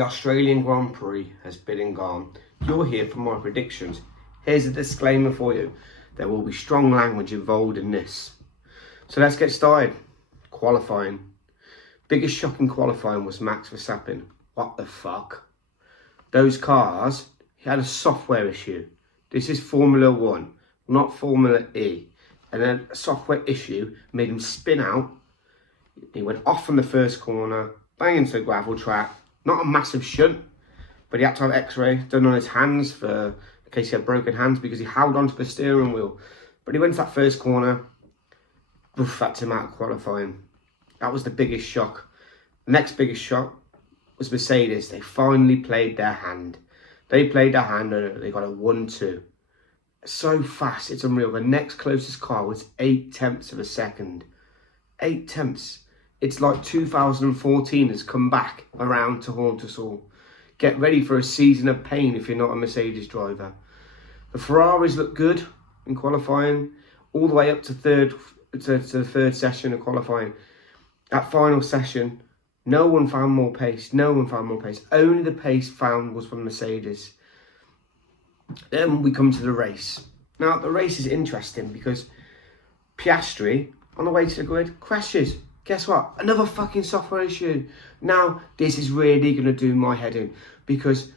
The Australian Grand Prix has been and gone. You're here for my predictions. Here's a disclaimer for you. There will be strong language involved in this. So let's get started. Qualifying. Biggest shock in qualifying was Max Verstappen. What the fuck? Those cars, he had a software issue. This is Formula 1, not Formula E. And then a software issue made him spin out. He went off from the first corner, bang into the gravel track. Not a massive shunt, but he had to have x-ray done on his hands in case he had broken hands because he held onto the steering wheel. But he went to that first corner, oof, that's him out of qualifying. That was the biggest shock. The next biggest shock was Mercedes. They finally played their hand. They played their hand and they got a 1-2. So fast, it's unreal. The next closest car was 8 tenths of a second. 8 tenths. It's like 2014 has come back around to haunt us all. Get ready for a season of pain if you're not a Mercedes driver. The Ferraris look good in qualifying, all the way up to the third session of qualifying. That final session, no one found more pace. No one found more pace. Only the pace found was from Mercedes. Then we come to the race. Now, the race is interesting because Piastri, on the way to the grid, crashes. Guess what? Another fucking software issue. Now, this is really going to do my head in because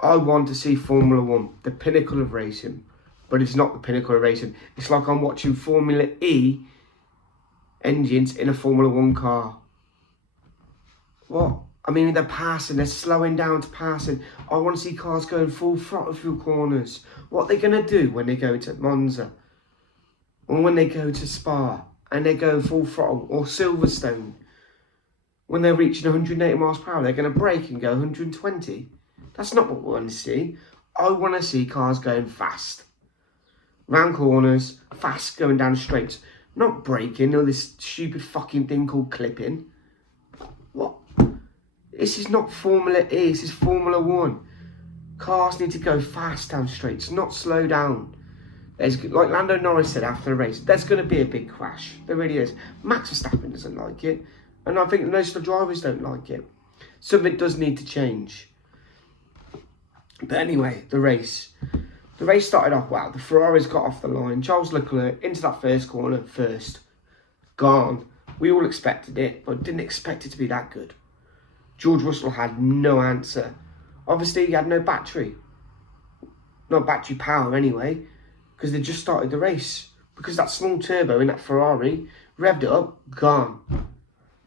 I want to see Formula 1, the pinnacle of racing. But it's not the pinnacle of racing. It's like I'm watching Formula E engines in a Formula 1 car. What? I mean, they're passing, they're slowing down to passing. I want to see cars going full throttle through corners. What are they going to do when they go to Monza? Or when they go to Spa? And they go full throttle, or Silverstone, when they're reaching 180 miles per hour, they're going to brake and go 120. That's not what we want to see. I want to see cars going fast. Round corners, fast, going down straights. Not braking, or this stupid fucking thing called clipping. What? This is not Formula E, this is Formula 1. Cars need to go fast down straights, not slow down. There's, like Lando Norris said after the race, there's going to be a big crash. There really is. Max Verstappen doesn't like it. And I think most of the drivers don't like it. Something does need to change. But anyway, the race. The race started off well. The Ferraris got off the line. Charles Leclerc into that first corner first. Gone. We all expected it, but didn't expect it to be that good. George Russell had no answer. Obviously, he had no battery. Not battery power anyway. Because they just started the race. Because that small turbo in that Ferrari revved it up, gone.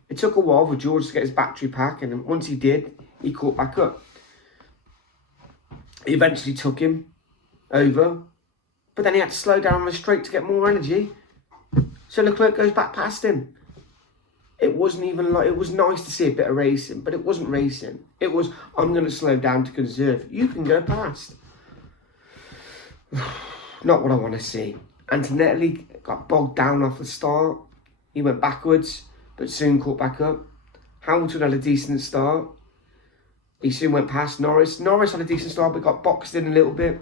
It took a while for George to get his battery pack, and once he did, he caught back up. He eventually took him over, but then he had to slow down on the straight to get more energy. So Leclerc goes back past him. It wasn't even like, it was nice to see a bit of racing, but it wasn't racing. It was, I'm going to slow down to conserve. You can go past. Not what I want to see. Antonelli got bogged down off the start. He went backwards, but soon caught back up. Hamilton had a decent start. He soon went past Norris. Norris had a decent start, but got boxed in a little bit.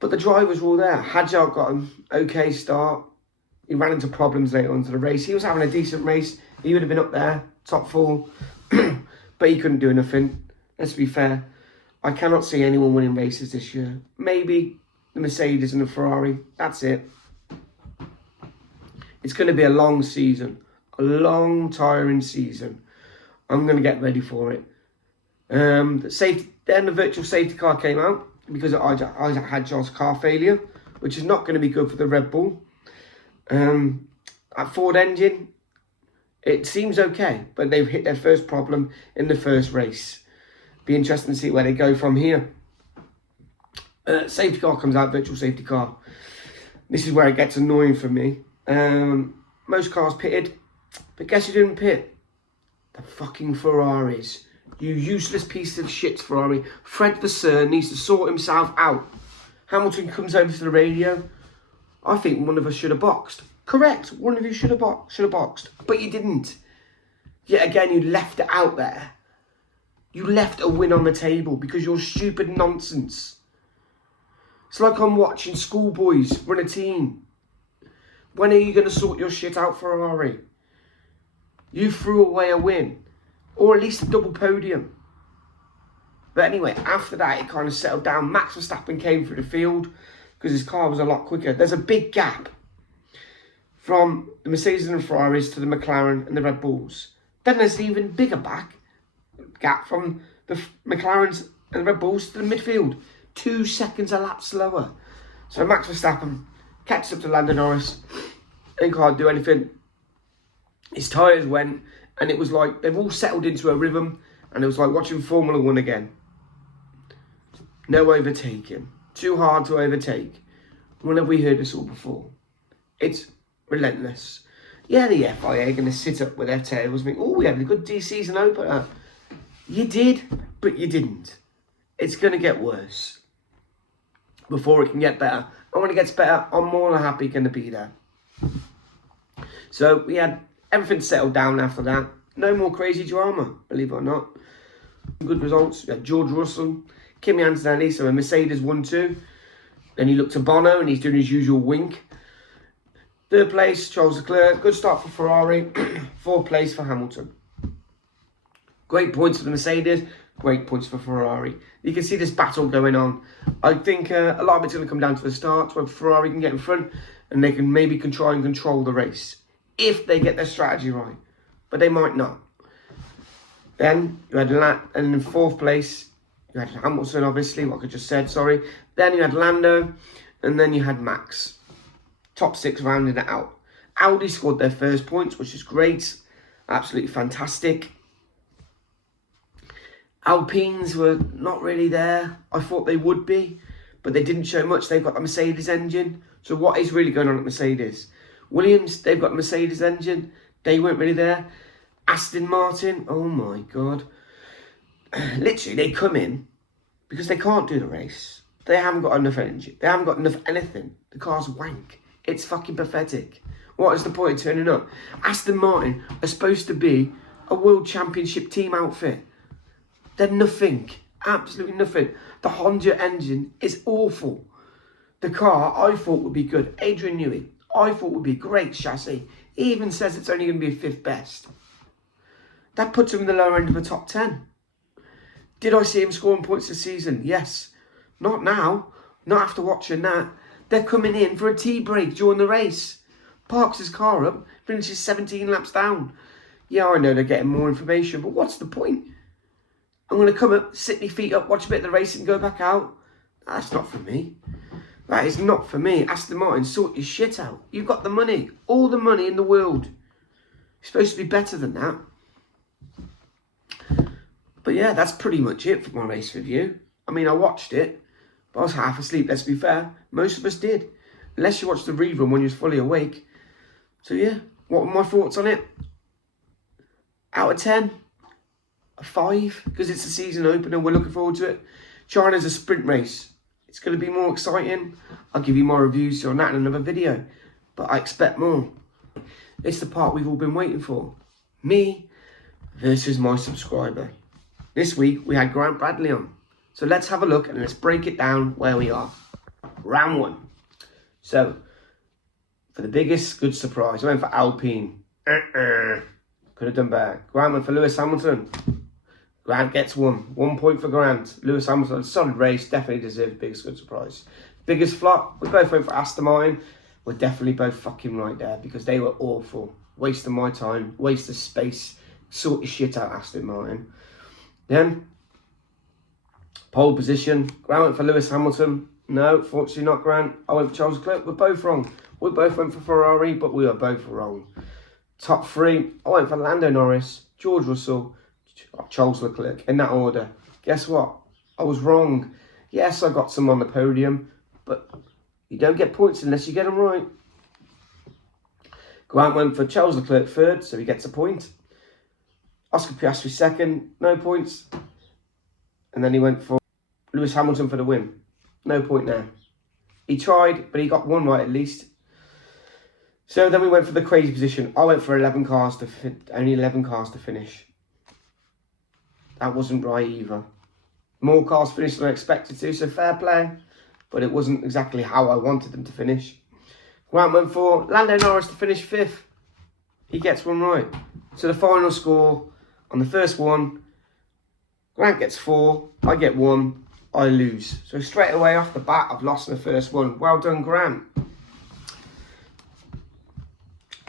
But the drivers were all there. Hadjar got an okay start. He ran into problems later on to the race. He was having a decent race. He would have been up there, top 4. But he couldn't do nothing. Let's be fair. I cannot see anyone winning races this year. Maybe the Mercedes and the Ferrari. That's it. It's going to be a long season. A long, tiring season. I'm going to get ready for it. Then the virtual safety car came out because Isaac Hadjar's car failure, which is not going to be good for the Red Bull. At Ford engine, it seems okay, but they've hit their first problem in the first race. Be interesting to see where they go from here. Safety car comes out, virtual safety car. This is where it gets annoying for me. Most cars pitted, but guess who didn't pit? The fucking Ferraris. You useless piece of shit, Ferrari. Fred Vasseur needs to sort himself out. Hamilton comes over to the radio. I think one of us should have boxed. Correct, one of you should have boxed, but you didn't. Yet again, you left it out there. You left a win on the table because you're stupid nonsense. It's like I'm watching schoolboys run a team. When are you going to sort your shit out, Ferrari? You threw away a win. or at least a double podium. But anyway, after that, it kind of settled down. Max Verstappen came through the field because his car was a lot quicker. There's a big gap from the Mercedes and the Ferraris to the McLaren and the Red Bulls. Then there's an even bigger gap from the McLarens and the Red Bulls to the midfield. 2 seconds a lap slower. So Max Verstappen catches up to Lando Norris and can't do anything. His tyres went, and it was like they've all settled into a rhythm, and it was like watching Formula 1 again. No overtaking. Too hard to overtake. When have we heard this all before? It's relentless. Yeah, the FIA are going to sit up with their tails and think, oh, we had a good season opener. You did, but you didn't. It's going to get worse before it can get better. And when it gets better, I'm more than happy going to be there. So we had everything settled down after that. No more crazy drama, believe it or not. Good results. We had George Russell, Kimi Antonelli, so a Mercedes 1-2. Then you look to Bono, and he's doing his usual wink. Third place, Charles Leclerc. Good start for Ferrari. Fourth place for Hamilton. Great points for the Mercedes. Great points for Ferrari. You can see this battle going on. I think a lot of it's going to come down to the start, where Ferrari can get in front, and they can maybe try and control the race if they get their strategy right. But they might not. Then you had and in fourth place, you had Hamilton, obviously, what I just said, sorry. Then you had Lando, and then you had Max. Top 6 rounding it out. Audi scored their first points, which is great. Absolutely fantastic. Alpines were not really there. I thought they would be, but they didn't show much. They've got the Mercedes engine. So what is really going on at Mercedes? Williams, they've got the Mercedes engine. They weren't really there. Aston Martin, oh my God. Literally, they come in because they can't do the race. They haven't got enough engine. They haven't got enough anything. The car's wank. It's fucking pathetic. What is the point of turning up? Aston Martin are supposed to be a World Championship team outfit. They're nothing. Absolutely nothing. The Honda engine is awful. The car, I thought, would be good. Adrian Newey, I thought would be a great chassis. He even says it's only going to be 5th best. That puts him in the lower end of the top 10. Did I see him scoring points this season? Yes. Not now. Not after watching that. They're coming in for a tea break during the race. Parks his car up, finishes 17 laps down. Yeah, I know they're getting more information, but what's the point? I'm going to come up, sit my feet up, watch a bit of the race and go back out. That's not for me. That is not for me. Aston Martin, sort your shit out. You've got the money. All the money in the world. You're supposed to be better than that. But yeah, that's pretty much it for my race review. I mean, I watched it, but I was half asleep, let's be fair. Most of us did. Unless you watched the rerun when you was fully awake. So yeah, what were my thoughts on it? Out of 10, a 5, because it's a season opener, we're looking forward to it. China's a sprint race. It's going to be more exciting. I'll give you more reviews on that in another video. But I expect more. It's the part we've all been waiting for. Me versus my subscriber. This week, we had Grant Bradley on. So let's have a look and let's break it down where we are. Round 1. So, for the biggest good surprise, I went for Alpine. Could have done better. Grant went for Lewis Hamilton. Grant gets 1. 1 point for Grant. Lewis Hamilton, solid race, definitely deserves biggest good surprise. Biggest flop, we both went for Aston Martin. We're definitely both fucking right there because they were awful. Wasting my time, waste of space. Sort your shit out, Aston Martin. Then, pole position. Grant went for Lewis Hamilton. No, fortunately not Grant. I went for Charles Leclerc. We're both wrong. We both went for Ferrari, but we were both wrong. Top 3. I went for Lando Norris, George Russell, Charles Leclerc, in that order. Guess what? I was wrong. Yes, I got some on the podium, but you don't get points unless you get them right. Grant went for Charles Leclerc 3rd, so he gets a point. Oscar Piastri 2nd, no points. And then he went for Lewis Hamilton for the win. No point there. He tried, but he got 1 right at least. So then we went for the crazy position. I went for only 11 cars to finish. That wasn't right either. More cars finished than I expected to, so fair play. But it wasn't exactly how I wanted them to finish. Grant went for Lando Norris to finish 5th. He gets 1 right. So the final score On the first one, Grant gets 4, I get 1, I lose. So straight away off the bat, I've lost in the first one. Well done, Grant.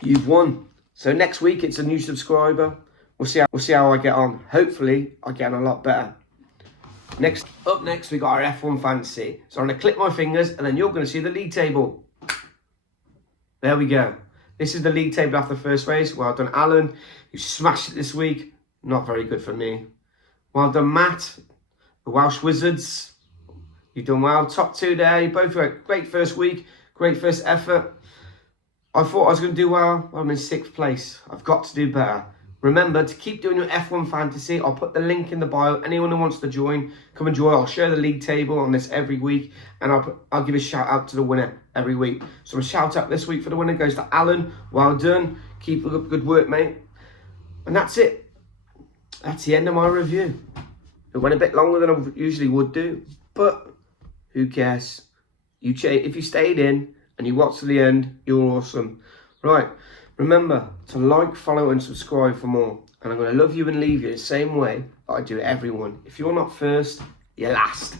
You've won. So next week, it's a new subscriber. We'll see how I get on. Hopefully, I get on a lot better. Up next, we got our F1 fantasy. So I'm going to click my fingers, and then you're going to see the league table. There we go. This is the league table after the first race. Well done, Alan. You smashed it this week. Not very good for me. Well done, Matt. The Welsh Wizards. You've done well. Top 2 there. You both had a great first week. Great first effort. I thought I was going to do well. I'm in 6th place. I've got to do better. Remember to keep doing your F1 fantasy. I'll put the link in the bio. Anyone who wants to join, come and join. I'll share the league table on this every week, and I'll give a shout out to the winner every week. So a shout out this week for the winner goes to Alan. Well done. Keep up good work, mate. And that's it. That's the end of my review. It went a bit longer than I usually would do, but who cares? If you stayed in and you watched to the end, you're awesome. Right. Remember to like, follow and subscribe for more. And I'm going to love you and leave you the same way that I do everyone. If you're not first, you're last.